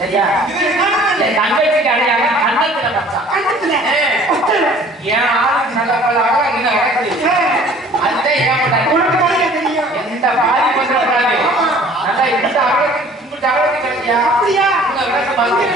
சரியா? என் தங்கச்சிக்கு அடையாளம் கண்ணத்துல பச்சா. ஏன் ஆளுக்கு நல்ல பழக இன்னும் நடக்குது. அதுதான் ஏன் எந்த பாதி பண்றாங்க நல்லா இந்த அகலத்துக்கு கும்பிட்டு அகலத்துக்கு கிடைக்கியா? அப்படியா? பாதி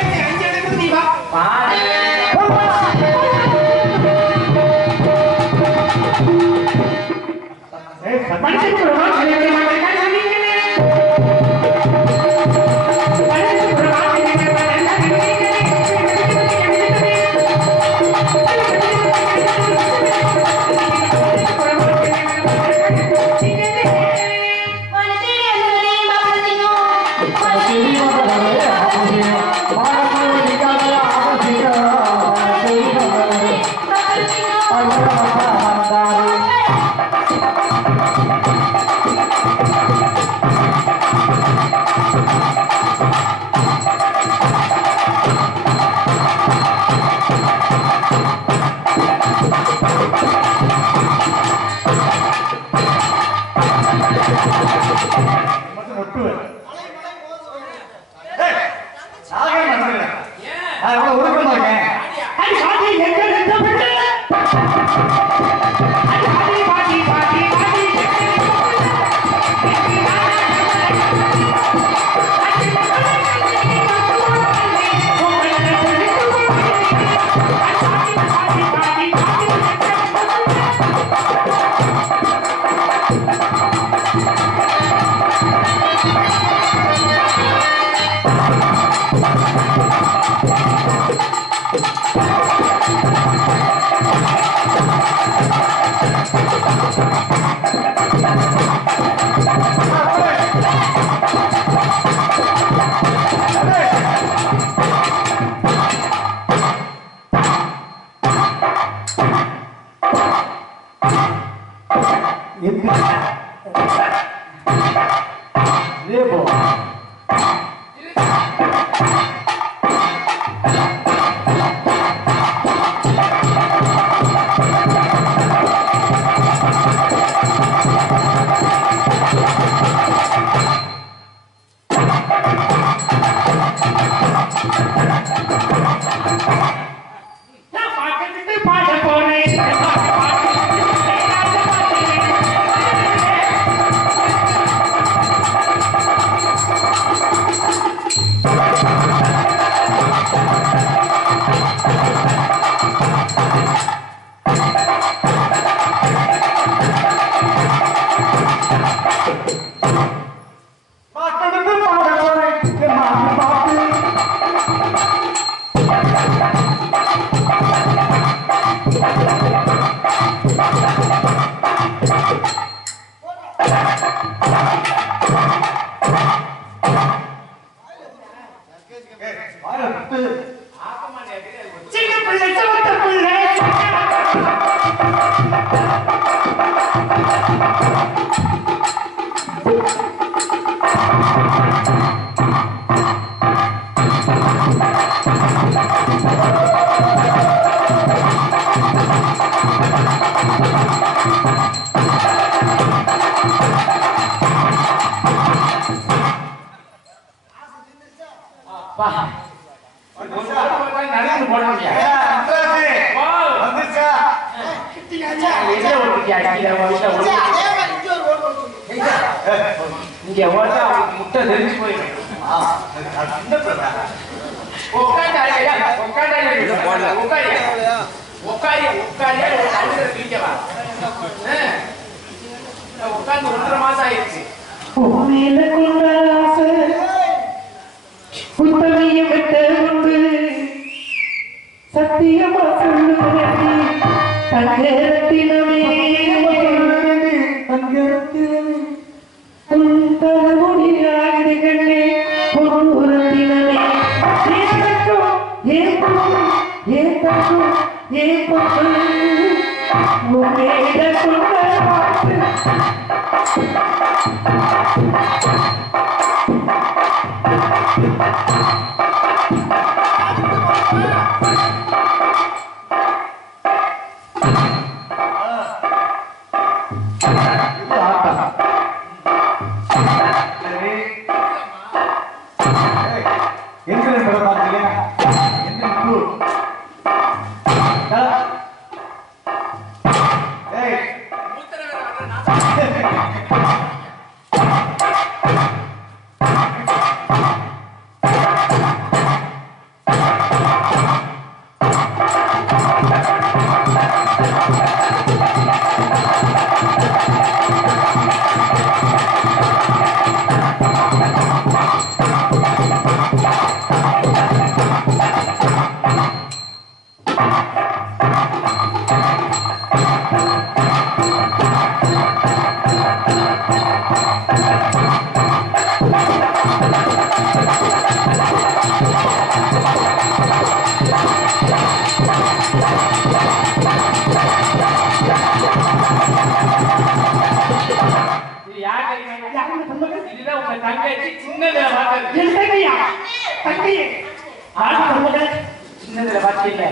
சின்னதுல பாத்தீங்க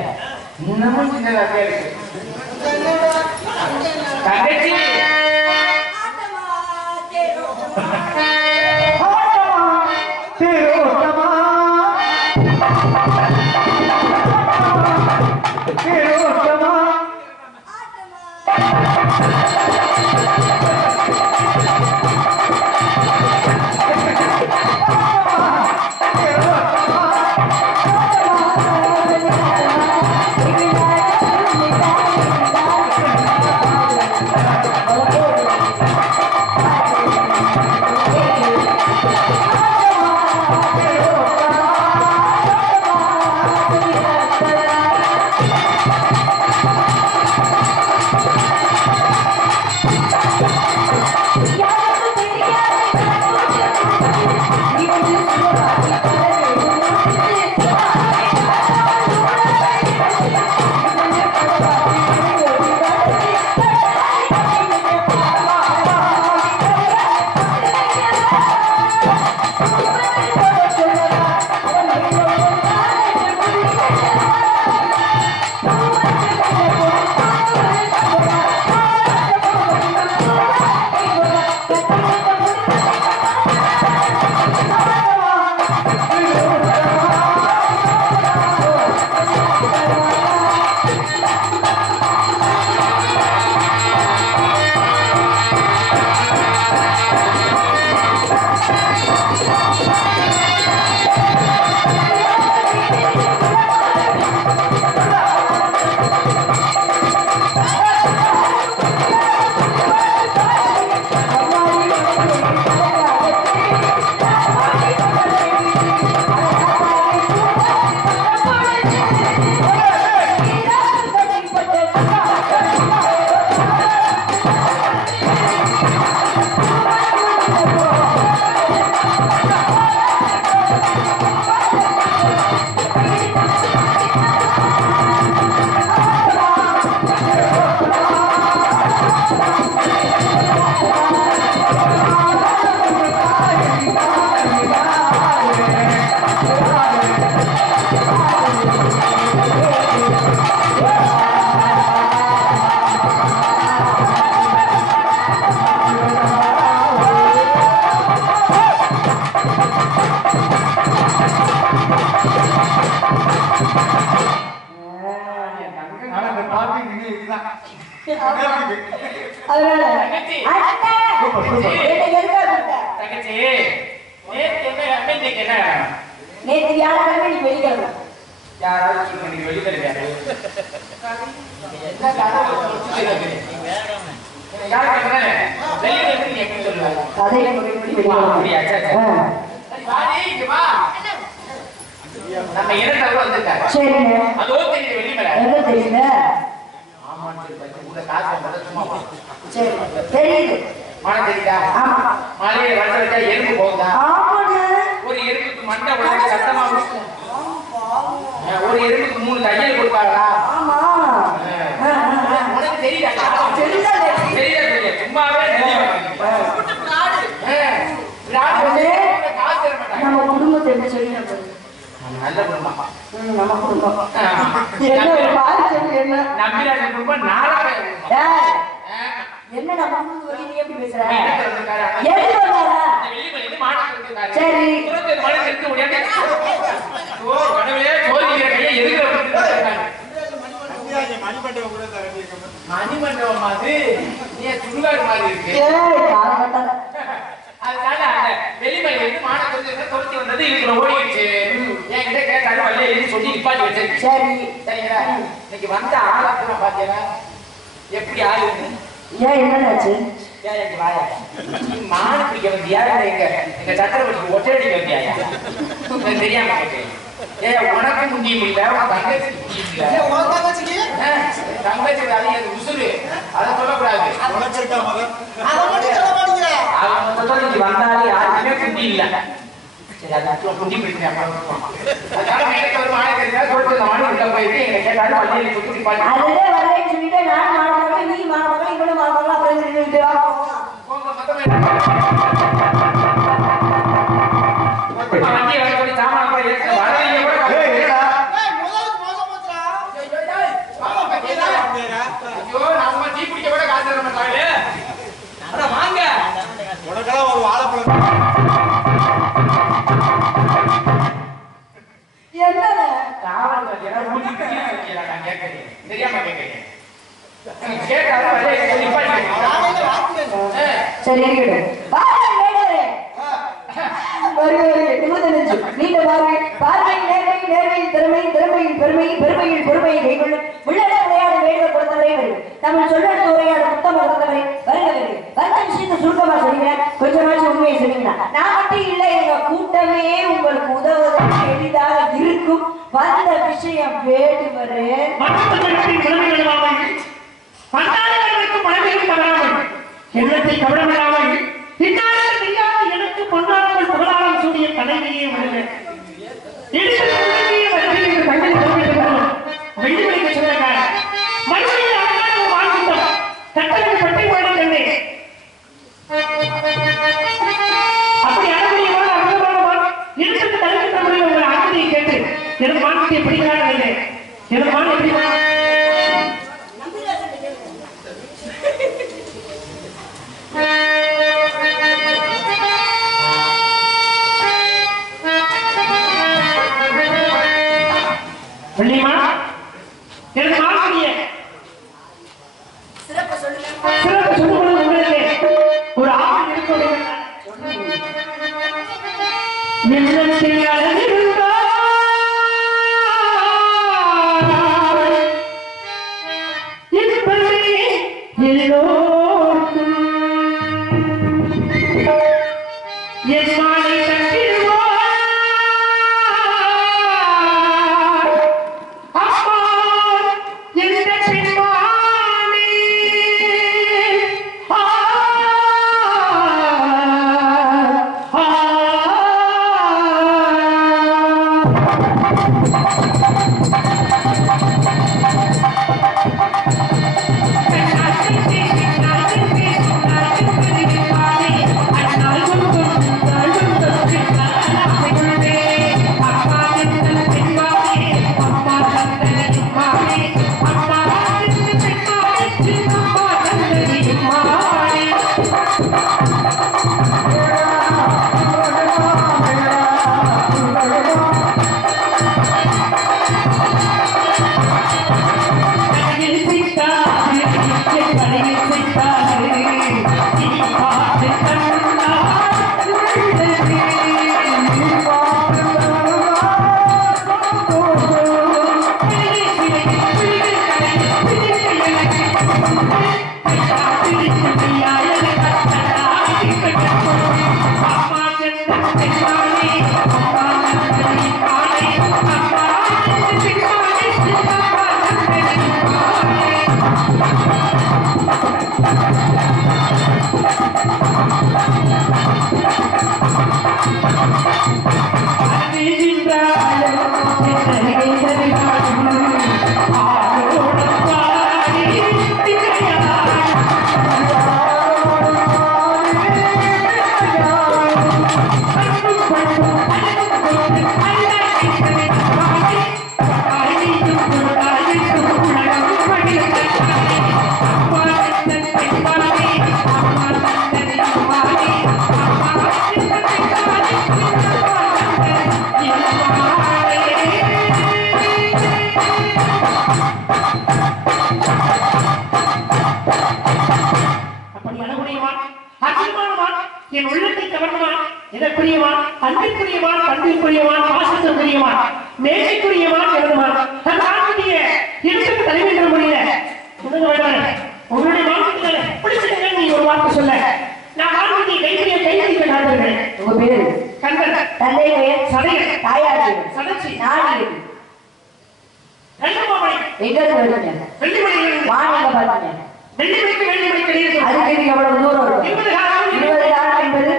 இன்னமும் சின்னதாக இருக்கு தங்கச்சி மணிமண்டபம் மாதிரி நீ சுடுகாடு மாதிரி இருக்கு. அதனால அந்த வெளிமலை வந்து மாணவர்கள் துரத்தி வந்தது இதுக்குள்ள ஓடிடுச்சு. என்கிட்ட கேட்டாலும் வல்ல எழுதி சொல்லி நிப்பாட்டி வச்சிருக்கு. சரி சரிங்களா? இன்னைக்கு வந்த ஆளாப்புல பாத்தீங்கன்னா எப்படி ஆளு? ஏன் என்னாச்சு? ஏன் எனக்கு வாயா மாடு பிடிக்க வந்தியா? எங்க சக்கரவர்த்திக்கு ஒற்றடி வந்தியாயா? தெரியாம கேட்டேன். உனக்கு முன்னியும் இல்ல, தங்கச்சி தங்கச்சி அது உசுறு, அதை சொல்லக்கூடாது. வந்தாலே யாருக்குமே குண்டி இல்ல. சரி அது குண்டி பிடிக்கிறேன். அதனால எனக்கு ஒரு மாடு தெரிஞ்சா சொல்லிட்டு இந்த மாடு உள்ள போயிட்டு எங்க கேட்டாலும் வண்டியில சுத்தி பாட்டு அதுவே வரேன்னு சொல்லிட்டு நான் மாடு நீ மாடு இவனு மாடு அப்புறம் சொல்லிட்டு வண்டி வர சொல்லி சாமான கூட ஏற்க வரலையே கூட ஐயோ நம்ம டீ குடிக்க கூட காசு தர மாட்டாங்களே. அட வாங்க உனக்கெல்லாம் ஒரு வாழைப்பழம் என்னடா காவல் கட்டியா ஊட்டி கட்டியா நான் கேக்குறேன். தெரியாம கேக்குறேன். கேட்டால வரைய நிப்பாட்டி சரி இருக்கட்டும். பாரு மேடரே வருவாரு நிமிர்ந்து நீண்ட பார்வை நேர்மை திறமையின் பெருமையின் பொறுமையை கைக்கொள்ளும் உள்ளட விளையாடு வேண்டுகோள் கொடுத்தவரே வருது. நம்ம சொல்லெடுத்து உரையாடு புத்தகம் கொடுத்தவரே வருகிறது. வந்த விஷயத்தை சுருக்கமா சொல்லுங்க, கொஞ்சமாச்சும் உண்மையை சொல்லுங்க. நான் மட்டும் இல்லை, எங்க கூட்டமே உங்களுக்கு உதவுவதற்கு எளிதாக இருக்கும். வந்த விஷயம் வேண்டுவரே எண்ணத்தை கவனமில்லாமல் எனக்கு பொன்னாளர்கள் புகழாளம் சூடிய தலைமையே வருகிறேன். அப்படி அறமுடியமான இருக்கிறது தலைமைத்த முறையில் உங்கள் அனுமதியை கேட்டு எனது மாநிலத்தை பிடிக்கிறார்கள். எனது மாநில வெள்ளிமா எனது மாநில சிறப்பு சொல்லுவது உங்களுக்கு ஒரு ஆண் இருக்க அற்புதமானவான், என் உள்ளத்தை கவர்ந்தவான், இதற்குரியவான், அன்பிற்குரியவான், பண்பிற்குரியவான், பாசத்திற்குரியவான், மேசைக்குரியவான் எழுதுவான். அந்த ஆண்குட்டிய எனக்கு தலைமைன்ற முறையில உங்களுடைய வாழ்க்கையில பிடிச்சிருக்க நீ ஒரு வார்த்தை சொல்ல. நான் ஆண்குட்டியை கைப்பிடிக்க காண்பர்கள். உங்க பேரு கண்கள், தந்தை பெயர் சதையன், தாயார் சதச்சி, நாடு வெள்ளமாமணி, எங்க வருவீங்க வெள்ளிமணி, மாநில பாத்தீங்க வெள்ளிமணிக்கு வெள்ளிமணி கிடையாது. அதுக்கு எவ்வளவு தூரம் வரும்? 20 காலம் என்பது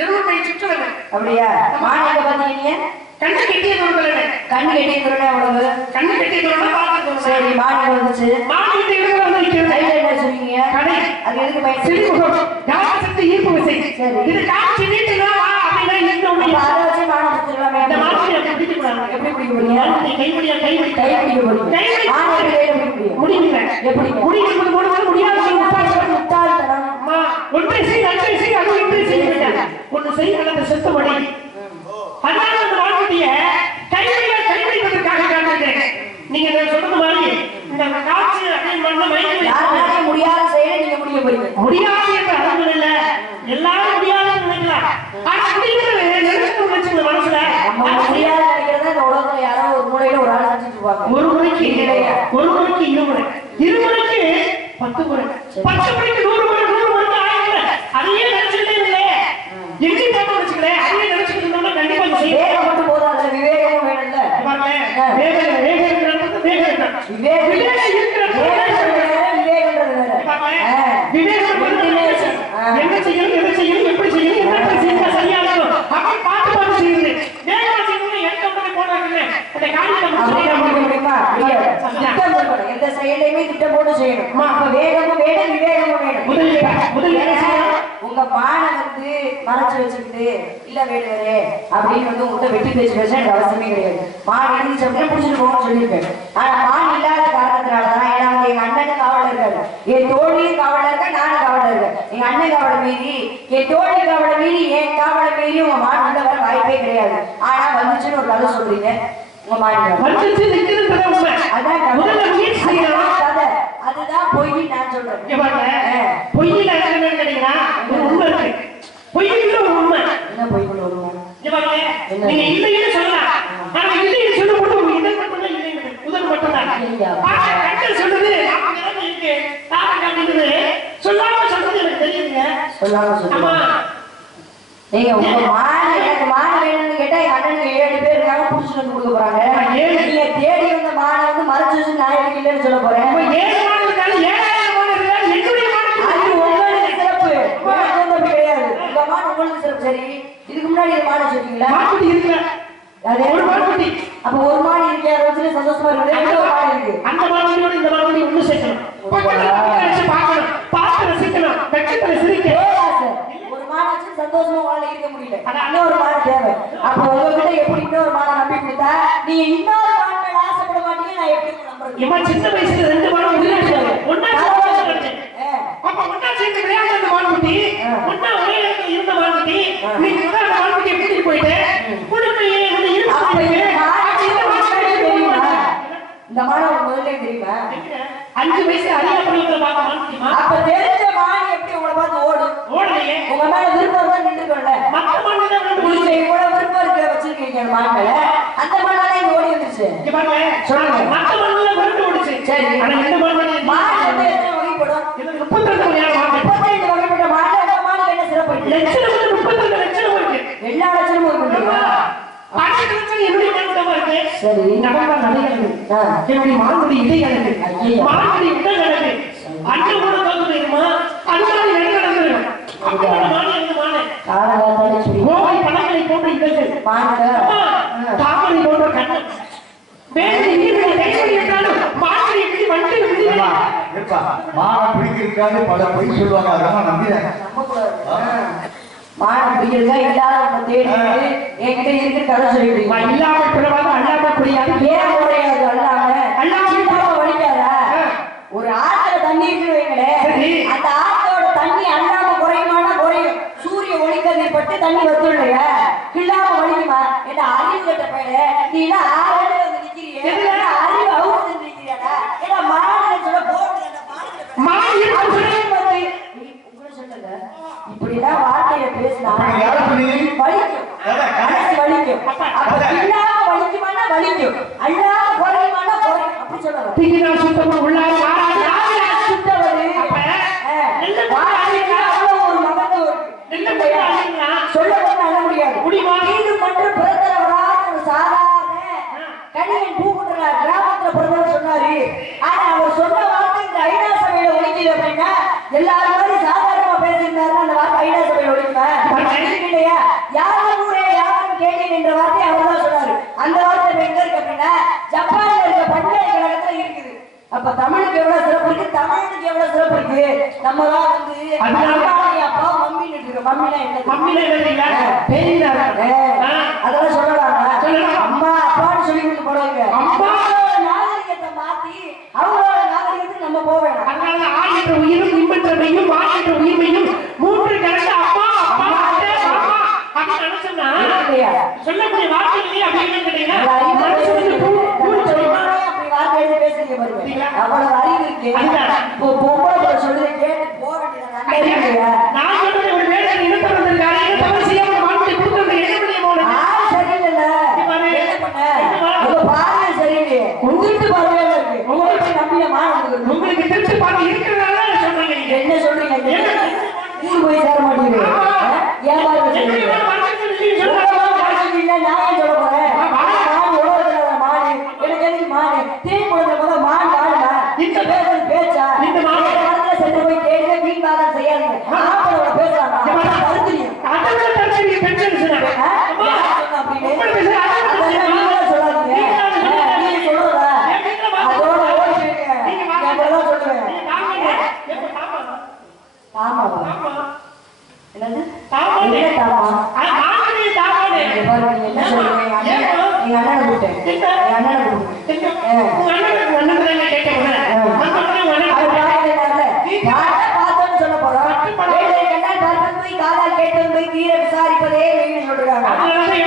200 சுற்றுலா. அப்படியா? மாநில பாத்தீங்க கண்ணு கெட்டிய தூரத்துல கண்ணு கெட்டிய தூரம் எவ்வளவு? கண்ணு கெட்டிய தூரம் பார்த்து சரி, மாநில வந்துச்சு. மாநிலத்தை இருக்கிற வந்து கையில என்ன சொல்றீங்க? கடை அது எதுக்கு பயன்? சிறுமுகம் யாசத்து ஈர்ப்பு விசை. சரி. இது காட்சி நீட்டுனா வா அப்படினா இந்த ஒண்ணு அப்ப அதை வச்சு மானம் பிடிச்சிடலாமே. இந்த மாதிரி பிடிக்க கூடாது. எப்படி பிடிக்க போறீங்க? கைப்பிடியா கைப்பிடி கை பிடிக்க போறீங்க. மானம் கையில பிடிக்க முடியும். முடியல. எப்படி? முடியுது போடுறது முடியாது. முட்டாள்தனம். அம்மா ஒன்றை செய் நன்றை செய் அது ஒன்றை செய்ய ஒன்று செய் அல்லது செத்து மடி. அதனால அந்த வாழ்க்கைய கைப்பிடிப்பதற்காக காட்டுகிறேன். நீங்க சொன்னது மாதிரி இந்த காட்சி அப்படின்னு பண்ண மைண்ட் யாருனாலே முடியாத செயலை நீங்க முடிக்க போறீங்க. முடியாது என்று அர்த்தம் இல்ல. எல்லாரும் முடியாதுன்னு நினைக்கலாம். ஆனா முடியுது நினைச்சு மனசுல நம்ம முடியாத நினைக்கிறத இந்த உலகத்துல யாரோ ஒரு மூலையில ஒரு ஆள் செஞ்சுட்டு இருப்பாங்க. ஒரு முறைக்கு இருமுறை, இருமுறைக்கு 10 முறை, 10 முறைக்கு 100 முறை, 100 முறைக்கு 1000 முறை. அதையே நினைச்சுட்டே இல்லையே. எங்க போட்டு வச்சுக்கல அதையே நினைச்சுட்டு இருந்தோம்னா கண்டிப்பா வேகம் மட்டும் போதும், அதுல விவேகமும் வேணும்ல. வேகம் இருக்கிறது விவேகம் என்ன செய்யணும் எப்படி செய்யணும் என்ன செஞ்சா சரியா இருக்கும் அப்படி பார்த்து செய்யுது. வேகமா செய்யணும் எடுத்த போட்டாங்க அந்த காரியத்தை எந்த செயலையுமே திட்டம் போட்டு செய்யணும். அப்ப வேகமும் வேணும் விவேகமும் வேணும். முதல் உங்க பானை வந்து மறைச்சு வச்சுக்கிட்டு இல்ல வேடுவரே அப்படின்னு வந்து உங்கள்கிட்ட வெட்டி பேச்சு பேச அவசியமே கிடையாது. மான் இருந்துச்சு அப்படின்னு பிடிச்சிட்டு போகணும்னு சொல்லியிருப்பேன். ஆனா மான் இல்லாத காரணத்தினாலதான் ஏன்னா வந்து எங்க அண்ணனும் காவலர் இருக்காரு, என் தோழியும் காவலர் இருக்கா, நானும் காவலர் இருக்கேன். எங்க அண்ணன் காவலை மீறி என் தோழி காவலை மீறி என் காவலை மீறி உங்க மான் உள்ள வர வாய்ப்பே கிடையாது. ஆனா வந்துச்சுன்னு ஒரு கதை சொல்றீங்க. உங்க மான் வந்துச்சு அதான் அதுதான் பொய். நான் சொல்றேன் பொய்யில கேட்டீங்கன்னா உண்மை இருக்கு. பொய்யில உண்மை என்ன பொய் சொல்லுவாங்க? நீங்க இல்லைன்னு சொல்லலாம். ஆனா இல்லைன்னு சொல்ல மட்டும் இதை மட்டும் தான் இல்லை உதவி மட்டும் தான் கட்டல் சொல்றது இருக்கு. தாரம் காட்டுறது சொல்லாம சொல்றது எனக்கு தெரியுதுங்க. சொல்லாம சொல்லுங்க. நீங்க உங்க மான எனக்கு மான வேணும்னு கேட்டா எங்க அண்ணனுக்கு 7 பேர் இருக்காங்க, புடிச்சுட்டு வந்து கொடுக்க போறாங்க. நீங்க தேடி வந்த மான வந்து மறைச்சு வச்சு நான் எனக்கு இல்லைன்னு சொல்ல போறேன். 7 மான இருக்காது 7000 மான இருக்காது என்னுடைய மான அது உங்களுக்கு சிறப்பு. உங்களுக்கு வந்து அப்படி கிடையாது. உங்க மான உங்களுக்கு சிறப்பு. சரி, இதுக்கு முன்னாடி இது மான சொல்றீங்களா? மாட்டுட்டி இருக்குல்ல, அது ஒரு மாட்டுட்டி. அப்ப ஒரு மான இருக்கே, அதை வச்சு சந்தோஷமா இருக்கு. ரெண்டு மான இருக்கு. அந்த மானோட இந்த மானோட ஒண்ணு சேர்க்கணும். பக்கத்துல பார்க்கணும், பார்த்து ரசிக்கணும், வெட்கத்துல சிரிக்கணும். ஒரு மான வச்சு சந்தோஷமா வாழ இருக்க முடியல. இன்னொரு மான தேவை. அப்ப உங்ககிட்ட எப்படி இன்னொரு மான நம்பி கொடுத்தா நீங்க இன்னொரு மான மேல ஆசைப்பட மாட்டீங்க. நான் எப்படி நம்புறது? இவன் சின்ன வயசுல 2 மானம் விளையாடுறாங்க. ஒண்ணா அப்ப ஒண்ணா சேர்ந்து விளையாட அந்த மானகுட்டி ஒண்ணா ஒரே இடத்துல இருந்த மானகுட்டி நீங்க அந்த மானகுட்டி எப்படி போயிட்டு குடும்பையே வந்து இந்த மானம் முதல்ல தெரியுமா? 5 வயசு அறியாமையில பார்த்த மானகுட்டிமா. அப்ப தெரிஞ்ச மானம் எப்படி உங்களை பார்த்து ஓடும்? ஓடலையே. உங்க மேல விருப்பம் தான் நின்றுக்கோல்ல. மத்த மானம் தான் நீங்க இவ்வளவு விருப்பம் இருக்க வச்சிருக்கீங்க மான் மேல. அந்த மானால இங்க ஓடி வந்துருச்சு. இங்க பாருங்க சொல்லுங்க. மத்த மானல விரண்டு ஓடுச்சு. சரி, ஆனா இந்த மான் வந்து எத்தனை வகைப்படும்? இது 32 வகையான மான். 32 வகைப்பட்ட மான். அந்த மானுக்கு என்ன சிறப்பு இருக்கு? லட்சணம் 32 லட்சணம் இருக்கு. எல்லா லட்சணமும் இருக்கு. என்னுடைய மான்குடமா இருக்கு. சரி, நடந்த நடைகளுக்கு என்னுடைய மான்குடி இடைகளுக்கு மான்குடி உடல்களுக்கு அண்ணன் கூட தோற்றுமா அதனால நடந்துடும். அப்படி மான் இருந்து மானே காரகாத்தாடி சொல்லி கோவை பழங்களை போன்ற இதழ்கள் தாமரை போன்ற கண்ணு வேறு நீர்களை கைவழி என்றாலும் மான்குடி எப்படி வந்து மானம் பிடிக்கிறாரு பல பொய் சொல்லுவாங்க. அதெல்லாம் நம்பிதான் மானம் பிடிக்கிறதா இல்லாத நம்ம தேடி என்கிட்ட இருக்கு கதை சொல்லிடுறீங்க. இல்லாமல் பிறவாத அல்லாம புரியாது. ஏன் முறையாது? அல்லாம வலிக்காதா? ஒரு ஆத்துல தண்ணி இருக்குன்னு வைங்களேன், அந்த ஆத்தோட தண்ணி அல்லாம குறையுமானா குறையும். சூரிய ஒளிக்கதிர் பட்டு தண்ணி வத்தும் இல்லையா? இல்லாம வலிக்குமா? என்ன அறிவு கட்ட பையனே, நீ எல்லாம் ஆறு வந்து நிக்கிறீங்க, அறிவு அவுத்து நிக்கிறியாடா? ஏன்னா மாநில சொல்ல போடுறேன் மாநில உங்களை சொல்லுங்க. இப்படிதான் வார்த்தையில பேசினா அப்படி யாரை சொன்னீங்க? வலிக்கும், மனசு வலிக்கும். அப்ப இல்லாம வலிக்குமானா வலிக்கும், அல்லாம குறையுமானா குறையும். அப்படி சொல்லுவாங்க. தீனா சுத்தமா உள்ளார சுத்தவரு வார்த்தைக்கு அவ்வளவு ஒரு மகத்துவம் இருக்கு. சொல்ல பண்ண முடியாது. வீடு மட்டும் பிறந்தவரான ஒரு சாதாரண கணியன் பூக்குன்றார் கிராமத்துல பிறந்தவர் சொன்னாரு. ஆனா அவர் சொன்ன வார்த்தை இந்த ஐநா சபையில ஒழிக்குது அப்படின்னா எல்லாரும் மாதிரி சாதாரணமா பேசியிருந்தாருன்னா அந்த வார்த்தை ஐநா சபையில ஒழிக்குமா? இல்லையா? யாரும் ஊரே யாரும் கேட்டேன் என்ற வார்த்தை அவர் தான் சொன்னாரு. அந்த வார்த்தை எங்க இருக்கு அப்படின்னா ஜப்பான்ல இருக்க பல்கலைக்கழகத்துல இருக்குது. அப்ப தமிழுக்கு எவ்வளவு சிறப்பு இருக்கு, தமிழுக்கு எவ்வளவு சிறப்பு இருக்கு. நம்ம தான் வந்து அப்பா மம்மின்னு இருக்கு. மம்மினா என்ன? அதெல்லாம் சொல்லலாம். அம்மா அப்பான்னு சொல்லி கொடுத்து போடுவாங்க. அம்மாவோட நாகரிகத்தை மாத்தி அவங்களோட நாகரிகத்துக்கு நம்ம போக வேண்டாம். அதனால ஆயிற்ற உயிரும் நிம்மற்றமையும் ஆயிற்ற உயிர்மையும் மூன்று கலந்து அப்பா அப்பா அத்தை மாமா அப்படின்னு நினைச்சோம்னா சொல்லக்கூடிய வார்த்தை இல்லையே அப்படின்னு கேட்டீங்கன்னா அப்படி வார்த்தை எழுதி பேசுறீங்க பாருங்க. அவ்வளவு அறிவு இருக்கு. இப்போ பொம்பளை சொல்றதை கேட்டு போக வேண்டியது. நான் சொல்றது ஒரு வேலை நிறுத்த வந்திருக்காரு. என்ன தவறு செய்யாம வாழ்க்கை கொடுத்து என்ன பண்ணி போன சரியில்லை என்ன பண்ண உங்க பார்வை சரியில்லை. உங்களுக்கு பார்வையா இருக்கு. உங்களுக்கு நம்பிய மாணவர்கள் உங்களுக்கு தெரிஞ்சு பார்த்து இருக்கிறதால சொல்றீங்க. நீங்க என்ன சொல்றீங்க? நீங்க போய் சேர மாட்டீங்க. ஏன் பார்வை சொல்றீங்க? நான் சொல்ல போறேன் மாடு எனக்கு எதுக்கு மாடு தேன் கொடுத்த போது மாடு மாடுமா இந்த பேசுறது பேச்சா இந்த மாடு சென்று போய் கேட்க வீண் பாதம் செய்யாதீங்க. ஆப்போட பேசலாமா கருத்துறீங்க சொல்லாதீங்க. நீங்க சொல்றதா அதோட சொல்லுவேன். ஆமாவா என்னது என்ன சொல்றீங்க? எங்க அண்ணனை கூப்பிட்டேன். எங்க அண்ணனை பார்த்தோன்னு சொல்ல போறோம். காதால் கேட்டு போய் தீர விசாரிப்பதே சொல்றாங்க. அதெல்லாம் நான்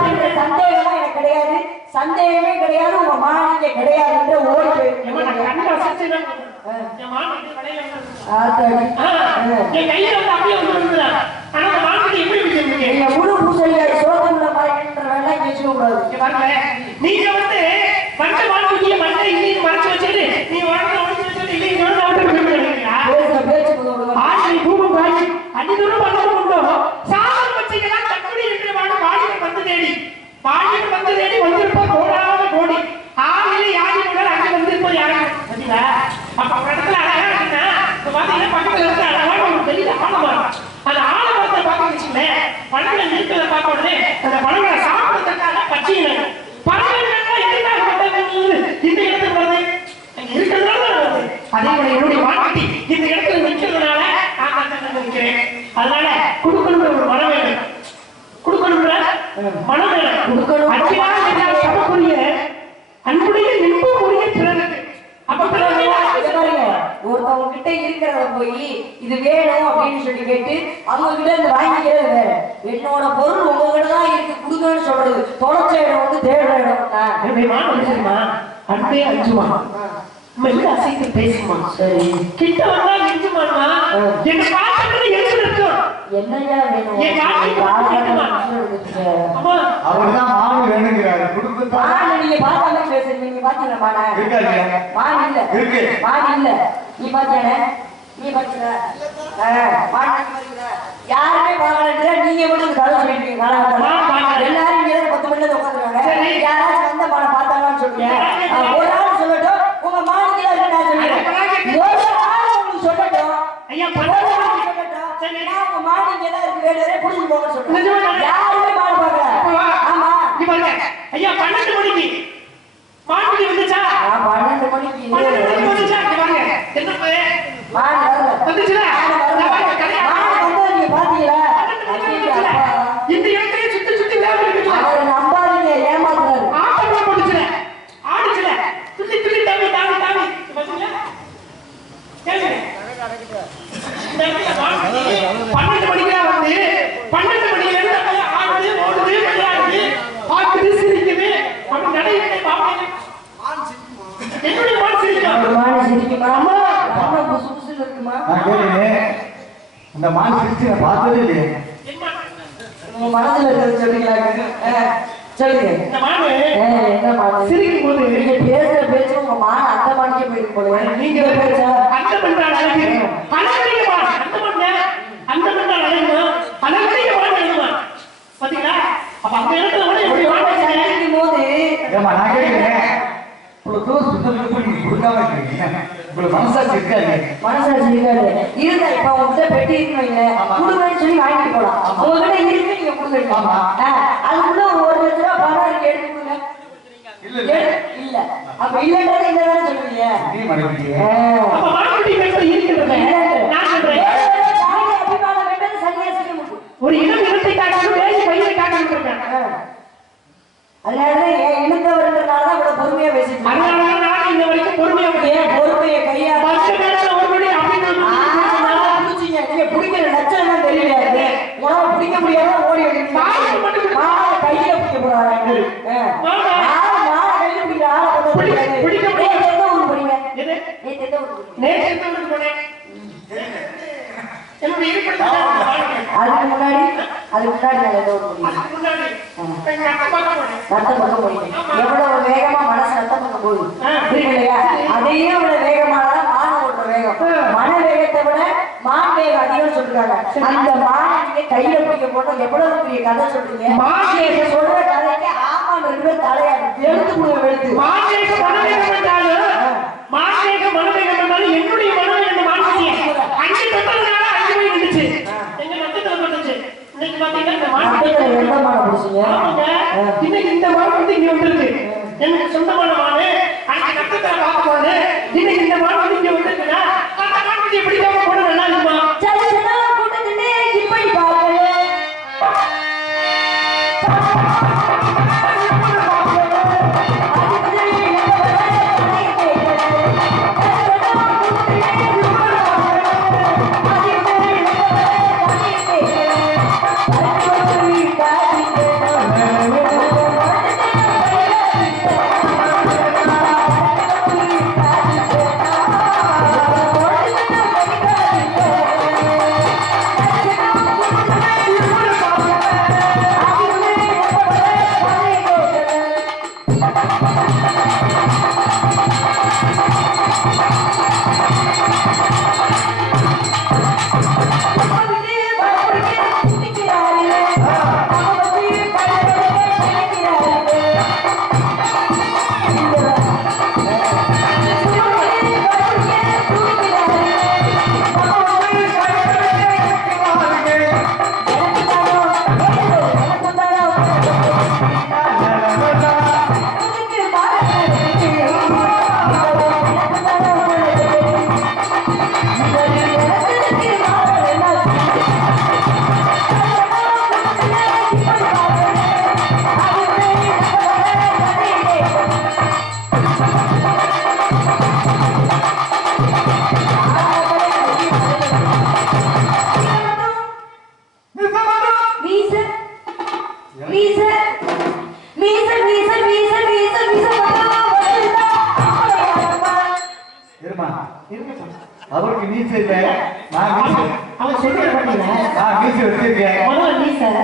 பார்க்கிறேன். சந்தேகம் எனக்கு கிடையாது, சந்தேகமே கிடையாது. உங்க மாணிக்க கிடையாது ஓடி போயிருக்கு. முழு பூசலியாய் சோதனை வேண்டாம் பேசிக்க கூடாது. நீங்க வந்து மண்டை மாட்டுக்கிய மண்டை இல்லைன்னு மறைச்சு வச்சுட்டு நீ அடிதூரம் பண்ண சாதம் வச்சுக்கலாம். தக்குடி இருக்கிற வாடிகள் வந்து தேடி வாடிகள் வந்து தேடி வந்திருப்ப கோடாத கோடி ஆவில யாரி முதல் அங்கே வந்திருப்போம் யாரும் பார்த்தீங்களா? அப்ப ஒரு இடத்துல அழகா இருக்குன்னா இப்ப பாத்தீங்கன்னா பக்கத்துல இருந்து அழகான ஒரு பெரிய ஆலமரம். அந்த ஆலமரத்தை பார்த்து வச்சுக்கலேன் பழங்களை இருக்கிறத பார்க்க உடனே அந்த பழங்களை சாப்பிடுறதுக்காக பச்சையினர் பழங்கள்லாம் எதுக்காக இந்த இடத்துக்கு வருது அங்க இருக்கிறதுனால வருது. அதே போல என்னுடைய வாழ்க்கை இந்த இடத்துல நிற்கிறதுனால நிற்கிறேன். அதனால கொடுக்கணுன்ற ஒரு மனம் வேணும். கொடுக்கணுன்ற மனம் வேணும். கொடுக்கணும் சமக்குரிய அன்புடைய நிற்புரிய பிறருக்கு அப்ப ஒருத்தவங்க கிட்ட இருக்கிறத போய் இது வேணும் அப்படின்னு சொல்லி கேட்டு அவங்க கிட்ட இருந்து வாங்கிக்கிறது வேற. என்னோட பொருள் உங்ககிட்ட தான் இருக்கு கொடுக்கணும்னு சொல்றது தொலைச்ச இடம் வந்து தேடுற இடம். அன்பே அஞ்சுமா அசைத்து பேசுமா சரி கிட்ட வந்தா நெஞ்சுமாமா என்ன பார்க்கறது எங்க இருக்கும் என்னையா வேணும் அவர்தான் மாடு வேணுங்கிறாரு. நீங்க பார்த்தாலே பேசுறீங்க. நீங்க பாத்தீங்களா மாடு இல்ல இருக்கு மாடு இல்ல நீ பாத்தியானே நீ பாத்தீங்களா யாருமே பார்க்கல. நீங்க மட்டும் கதை சொல்லிட்டீங்க. எல்லாரும் இங்க 10 மணில உட்காந்துருக்காங்க. யாராச்சும் வந்த மாடை பார்த்தாங்கன்னு சொல்லுங்க. ஒரு ஆள் சொல்லட்டும் உங்க மாடுக்கு நான் சொல்லிடுறேன். ஒரு ஆள் உங்களுக்கு சொல்லட்டும் ஐயா உங்க மாடு இங்க தான் இருக்கு வேறு புடிச்சு போக சொல்லுங்க. யாருமே மாடு பார்க்கல. ஆமா நீ பாருங்க ஐயா 12 மணிக்கு மாடு வந்துச்சா 12 மணிக்கு வந்துச்சா பாருங்க என்ன மாடு வரல வந்துச்சுல மாடு வந்து நீங்க பாத்தீங்களா இந்த இடத்துல சுத்தி சுத்தி வேலை இருக்கு. அவரை நம்பாதீங்க ஏமாத்துறாரு. ஆட்டமா போடுச்சுல ஆடுச்சுல துள்ளி துள்ளி தாவி தாவி தாவி பாத்தீங்களா கேளுங்க 12 மணிக்கு வந்து 12 மணில இருந்து என்னுடைய மாடு சிரிக்கும். ஒரு மாடு சிரிக்குமா? அம்மா புசு புசுன்னு இருக்குமா? நான் கேட்டேன் அந்த மாடு சிரிச்சு நான் பார்த்ததே இல்லையே. உங்க மனசுல இருக்கிறது சொல்றீங்களா? சொல்லுங்க. இந்த மாடு என்ன மாடு சிரிக்கும் போது நீங்க பேசுற பேச்சு உங்க மாடு அந்த மாடிக்கே போயிருக்கு போல. நீங்க பேச்சா அந்த பண்றாங்க அழகு அழகுடைய மாடு அந்த பண்ண அந்த பண்றாங்க அழகு அழகுடைய மாடு அழகுமா பாத்தீங்களா? அப்ப அந்த இடத்துல கூட எப்படி மாடு சிரிக்கும் போது ஏமா நான் கேட்கிறேன் இவ்வளவு தூரம் சுத்தம் நீங்க கொடுக்காம இருக்கீங்க. உங்களுக்கு மனசாட்சி இருக்காது. மனசாட்சி இருக்காது. இருந்தா இப்ப உங்ககிட்ட பெட்டி இருக்குவீங்க குடும்பம்னு சொல்லி வாங்கிட்டு போலாம். உங்ககிட்ட இருக்கு நீங்க கொடுங்க. அதுக்குள்ள ஒரு 1 லட்ச ரூபா பணம் இருக்கு எடுத்து கொடுங்க. இல்ல அப்ப இல்லன்றதை என்னதான் சொல்லுவீங்க? நீ மனைவியே அப்ப மாடுடி பேச இருக்கிறது நான் சொல்றேன். தாய் அபிமானம் வேண்டது சன்னியாசிக்கு முக்கியம். ஒரு இனம் இனத்தை காட்டாம வேறு பயிரை காட்டாம இருக்காங்க. அதனாலதான் இழுத்தவர்ன்றனாலதான் இவ்வளவு பொறுமையா பேசிட்டு அதனால நான் இந்த வரைக்கும் பொறுமையா ஏன் பொறுமையை கையா பத்து நேரம் ஒரு மணி அப்படின்னு புடிச்சீங்க. நீங்க பிடிக்கிற லட்சம் தான் தெரியலையாது. உணவு பிடிக்க முடியாத ஓடி கையில பிடிக்க போறாங்க. கையில பிடிக்கிற ஆளை பிடிக்க முடியாது. எந்த ஊருக்கு போறீங்க? எது நேத்து எந்த ஊருக்கு? நேற்று ஊருக்கு போனேன். என்னுடைய இருப்பிடத்தை அதுக்கு முன்னாடி நாங்க எந்த ஊருக்கு போறீங்க? அதுக்கு முன்னாடி எங்க அக்கா பார்க்க போனேன். ரத்தம் பக்கம் போறீங்க. எவ்வளவு வேகமா மனசு ரத்தம் பக்கம் போகுது புரியலையா? அதையே விட வேகமானதான் மான ஓடுற வேகம். மன வேகத்தை விட மான் வேகம் அதிகம் சொல்றாங்க. அந்த மான நீங்க கையில பிடிக்க போட்டா எவ்வளவு பெரிய கதை சொல்றீங்க. நீங்க சொல்ற கதைக்கு ஆமா 2 பேர் தலையாடு எடுத்து கொடுங்க. எடுத்து மாநேக மனவேகம் என்றாலும் மாநேக மனவேகம் என்றாலும் என்னுடைய மனவேகம் மாநில அஞ்சு தொட்டதுனால 5 போய் நின்றுச்சு. எங்க நட்டத்துல வந்துச்சு. இன்னைக்கு பாத்தீங்கன்னா இந்த மாட்டுல எந்த மான பிடிச்சீங்க? இன்னைக்கு இந்த மாடு வந்து இங்க வந்திருக்கு. எனக்கு சொந்தமான மாடு அன்னைக்கு நட்டத்துல பார்த்த மாடு இன்னைக்கு இந்த மாடு வந்து இங்க வந்திருக்குன்னா அந்த மாடு வந்து பிடிக்காம போட நல்லா இருக்குமா? கூட்டத்திலே இப்படி பாருங்க. அவருக்கு நீச்சல் இல்ல. நான் நீச்சல் அவன் சொல்ற பாத்தீங்களா? நான் நீச்சல் வச்சிருக்கேன். முதல்ல நீசர்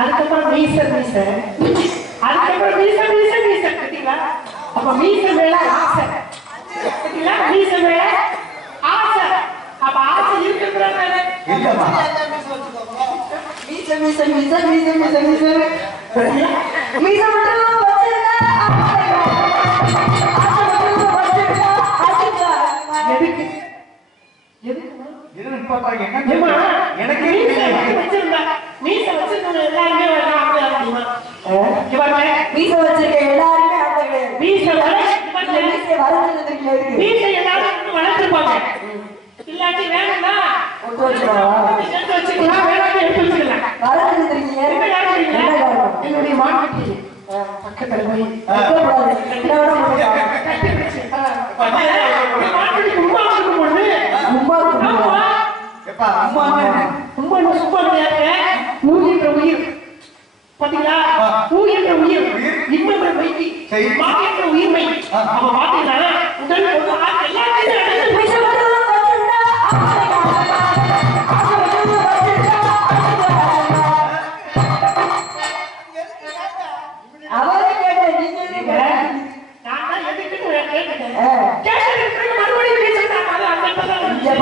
அதுக்கப்புறம் நீசர் அதுக்கப்புறம் நீசர் கேட்டீங்களா? அப்ப மீச மேல ஆசை கேட்டீங்களா? மீச மேல ஆசை. அப்ப ஆசை இருக்கிறதுனால இல்லம்மா மீச மீச மீச மீச மீச மீச மீச மட்டும் வச்சிருந்தா எதுக்கு இது பாப்பா என்ன ஏமா எனக்கு வச்சிருந்தா மீச வச்சிருந்தா எல்லாருமே வரலாம் அப்படி ஆகுமா? இவங்க மீச வச்சிருக்க எல்லாருமே ஆட்ட கிடையாது. மீச மீசை வளர்ந்துருக்கீங்க இருக்கு. மீச எல்லாரும் வளர்த்துருப்பாங்க. இல்லாட்டி வேணும்னா ஒட்டு வச்சுக்கோவா? எடுத்து வச்சுக்கலாம், வேணாலும் எடுத்து வச்சுக்கலாம். வளர்ந்துருக்கீங்க என்ன காரணம் என்ன இல்லை? காரணம்? என்னுடைய மாட்டுக்கு பக்கத்துல போய் கூடாது. என்ன வேணா பண்ணுங்க. கட்டி வச்சு மாட்டுக்கு உமா இருக்கும் பொழுது ரொம்ப ஆமா, எப்பா அம்மா என்ன உமா சும்மா கிடையாது. ஊ என்ற உயிர் பாத்தீங்களா? ஊ என்ற உயிர் உண்மை வைத்தி மாட்டின்ற உயிர்மை அவன் மாட்டினா உடல் ஒரு எல்லாத்தையும் அவரே கேட்டேன் நீங்க நான் எதுக்கு மறுபடியும்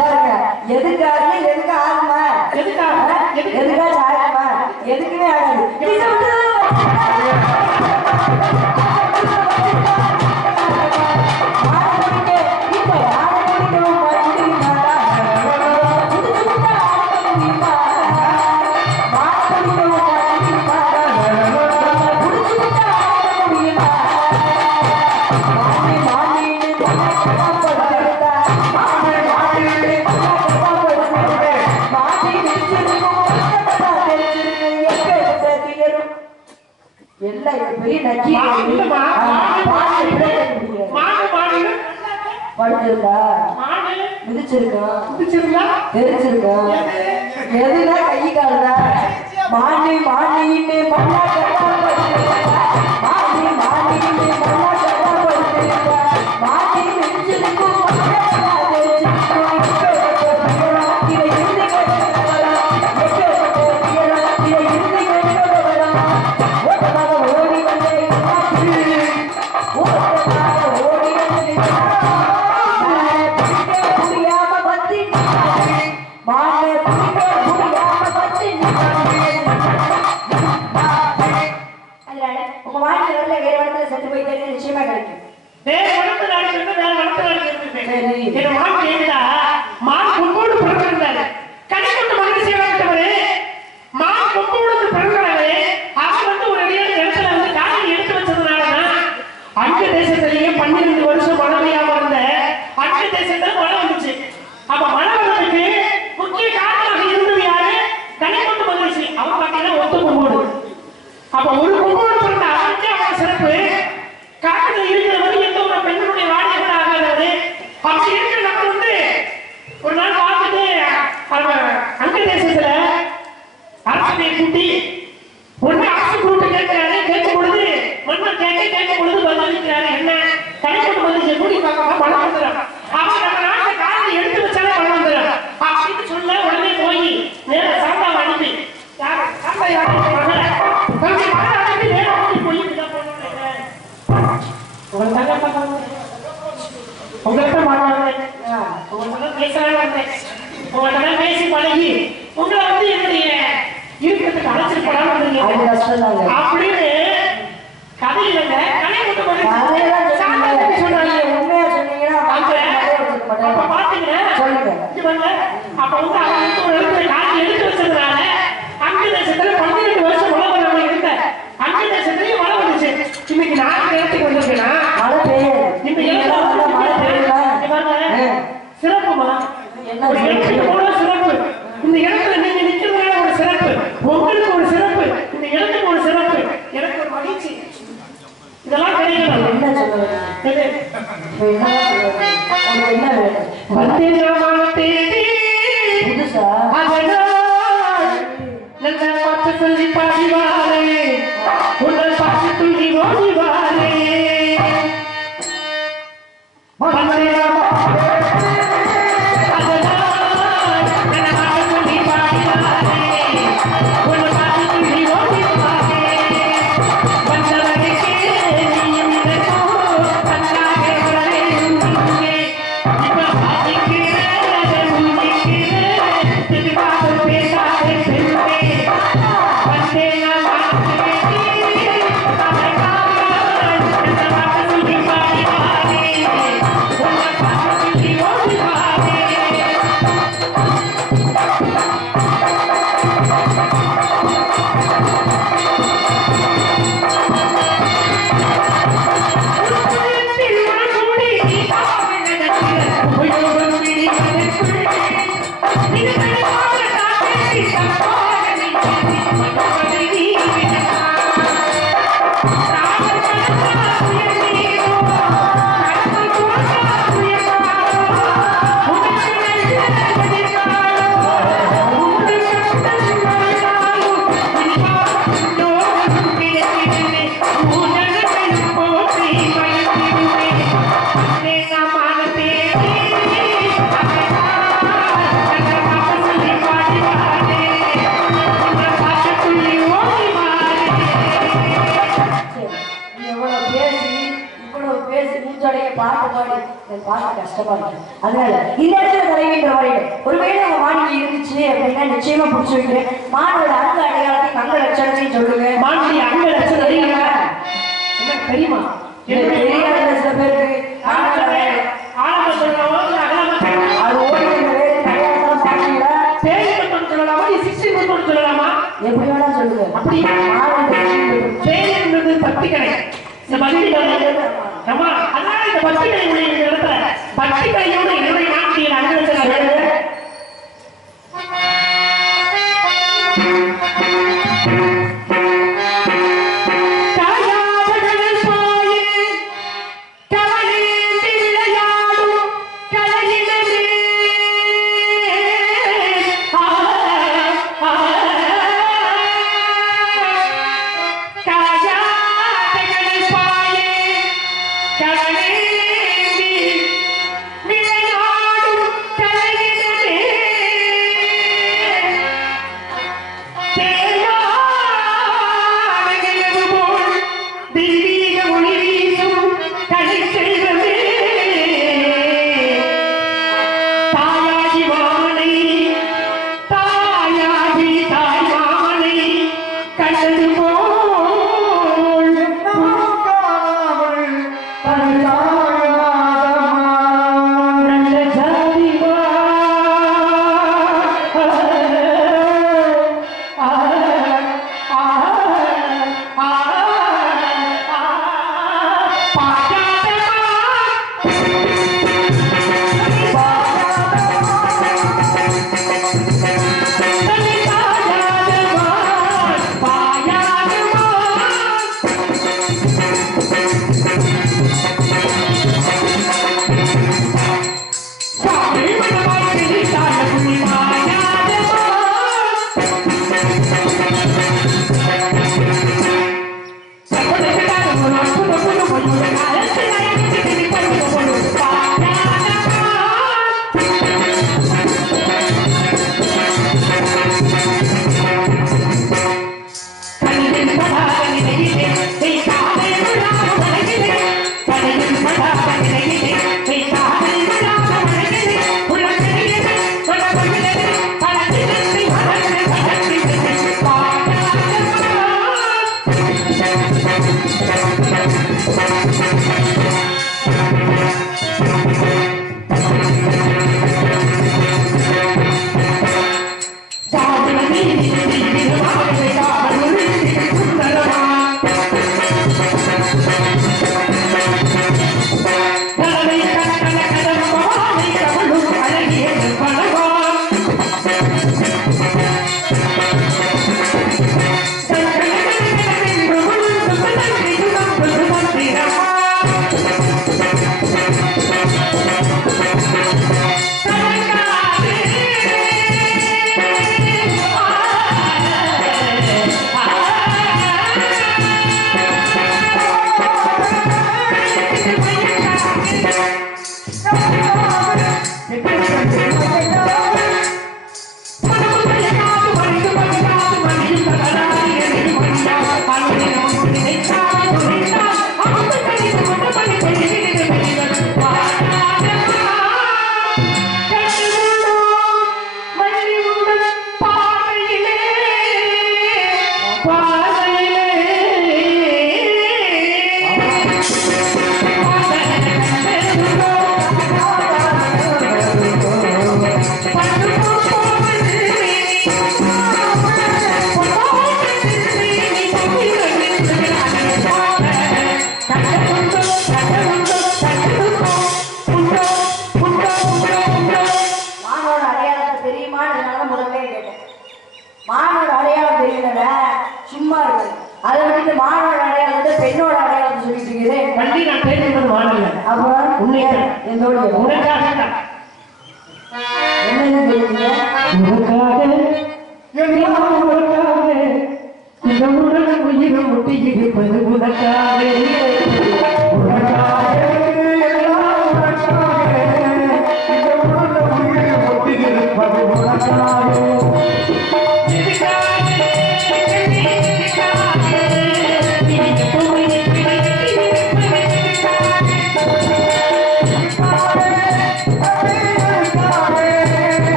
பாருங்க எதுக்காக எதுக்கு ஆகுமா எதுக்காக ஆகுமா எதுக்குமே ஆகாது எதுனா கை காலுதா மாண்டி மாண்டின்னு மண்ணா மாண்டி மாண்டின்னு மண்ணா மாண்டி நெஞ்சிருக்கும் அப்ப ஒரு கும்போடு பிறந்த அவனுக்கு அவன் சிறப்பு காட்டில் இருக்கிறவரு எந்த ஒரு பெண்ணுடைய வாடிக்கை ஆகாதது அப்படி இருக்கிற நம்ம வந்து ஒரு நாள் பார்த்துட்டு அங்க தேசத்துல அரசனை கூட்டி ஒண்ணு அரசு கூட்டு கேட்கிறாரு கேட்கும் பொழுது மன்னர் கேட்கும் பொழுது பதிலளிக்கிறாரு என்ன கடைக்கொண்டு வந்து கூடி பார்க்காம பணம் வந்துடும் அவன் நம்ம நாட்டை காலையில் எடுத்து வச்சாலே பணம் வந்துடும் அப்படின்னு சொல்ல உடனே போய் நேர சாந்தாவை அனுப்பி யாரு சாந்தா யாரு உங்கள்கிட்ட பேசி பழகி உங்களை வந்து என்னுடைய இருக்கிறதுக்கு அழைச்சிட்டு போடாம அப்படின்னு கதையில கதை அப்ப வந்து அவன் வந்து ஒரு இடத்துல காட்சி எடுத்து வச்சதுனால அங்க தேசத்துல 12 வருஷம் மழை வராம இருந்த அங்க தேசத்துலயும் மழை வந்துச்சு இன்னைக்கு 4 இடத்துக்கு வந்திருக்கேன்னா மழை பெய்யும் சிறப்புமா ஒரு இடத்துக்கு போன சிறப்பு இந்த இடத்துல நீங்க நிக்கிறதுனால ஒரு சிறப்பு உங்களுக்கு ஒரு சிறப்பு இந்த இடத்துக்கு ஒரு சிறப்பு எனக்கு ஒரு மகிழ்ச்சி இதெல்லாம் கிடையாது சொல்லி பாடிவாரே உங்கள் பாட்டு துள்ளி ஓடிவாரே Bye. முடிஞ்சோடைய பாட்டு பாடி பாட்டு கஷ்டமா இருக்கு. அதனால இந்த இடத்துல தலைவின்ற வரையில் ஒருவேளை அவங்க மாநிலம் இருந்துச்சு அப்படின்னா நிச்சயமா பிடிச்சி வைக்கிறேன். மானோட அங்க அடையாளத்தையும் அங்க லட்சணத்தையும் சொல்லுங்க. மாநில அங்க லட்சணம் தெரியுமா? தெரியுமா? தெரியாத சில பேருக்கு ஆரம்ப சொல்லலாமா அது ஓடி அடையாளம் பாத்தீங்களா? பேரு மட்டும் சொல்லலாமா? 16 மட்டும் சொல்லலாமா? எப்படி வேணா சொல்லுங்க. அப்படி பேரு என்பது பத்தி கடை. இந்த பத்தி நம்ம அதனால இந்த பத்தி கடை இடத்துல பத்தி கடையோட என்னுடைய நாட்டில் அங்க லட்சணம்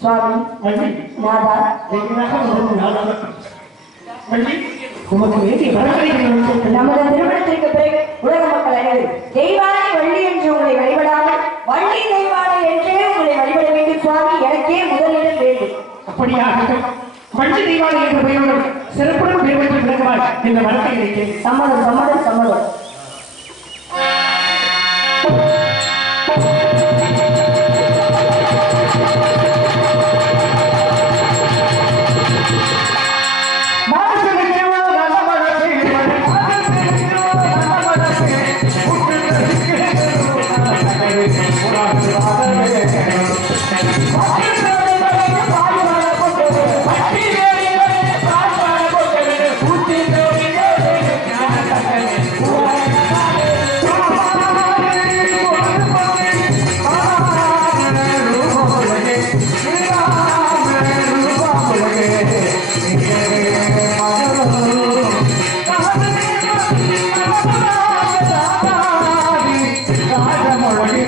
சுவாமி நாதா வெகுவாக நாதா உமக்கு வேண்டிய வரவேற்கிறேன். நமது திருமணத்திற்கு பிறகு உலக மக்கள் அனைவரும் தெய்வானை வள்ளி என்று உங்களை வழிபடாமல் வள்ளி தெய்வானை என்றே உங்களை வழிபட வேண்டும் சுவாமி. எனக்கே முதலிடம் வேண்டும். அப்படியாக வள்ளி தெய்வானை என்ற பெயருடன் சிறப்புடன் பெயர் பெற்று விளங்குவார் என்ற வரத்தை இருக்கிறேன். சம்மதம் சம்மதம் சம்மதம். ராஜமொழி